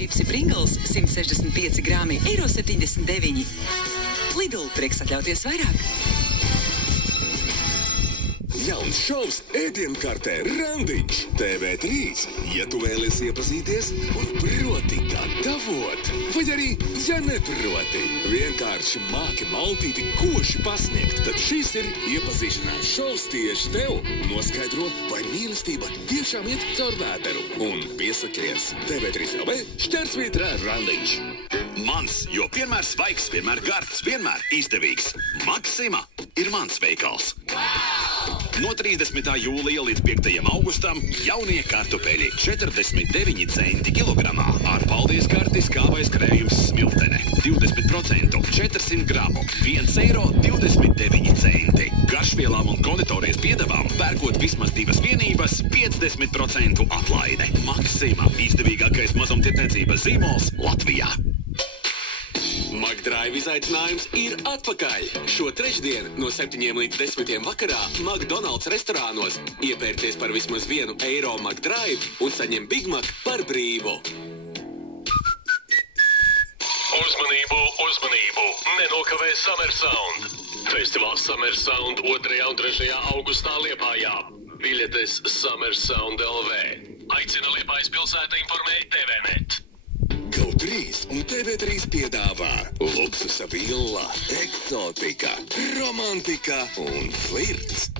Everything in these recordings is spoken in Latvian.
čipsi Pringles 165 grami €79. Lidl, prieks atļauties vairāk. Jauns šovs ēdienkartē Randiņš TV3. Ja tu vēlies iepazīties un proti gatavot, vai arī, ja neproti, vienkārši māki maltīti koši pasniegt, tad šis ir iepazīšanās šovs tieši tev. Noskaidro, vai mīlestība tiešām iet caur vēderu. Un piesakies TV3 LV /Randiņš. Mans, jo vienmēr svaigs, vienmēr gards, vienmēr izdevīgs. Maksima ir mans veikals. No 30. jūlija līdz 5. augustam jaunie kartupeļi 49 centi kilogramā. Ar paldies karti skābais krējums smiltene 20%, 400 gramu, €1,29. Garšvielām un konditorijas piedevām pērkot vismaz 2 vienības 50% atlaide. Maksima izdevīgākais mazumtirdzniecības zīmols Latvijā. McDrive izaicinājums ir atpakaļ. Šo trešdienu no 7 līdz 10 vakarā McDonald's restorānos iepērcies par vismaz €1 McDrive un saņem Big Mac par brīvu. Uzmanību, uzmanību! Nenokavē Summer Sound! Festivāls Summer Sound 2. un 3. augustā Liepājā. Biļetes Summer Sound LV. Aicina Liepājas pilsēta informēt TVNet. GO3 un TV3 piedāvā luksusa villa, eksotika, romantika un flirts.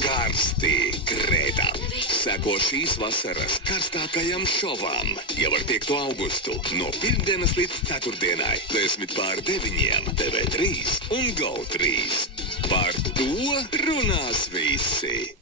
Karstī Krēta. Seko šīs vasaras karstākajam šovam jau ar 5. augustu no pirmdienas līdz ceturtdienai 8:50 TV3 un GO3. Par to runās visi.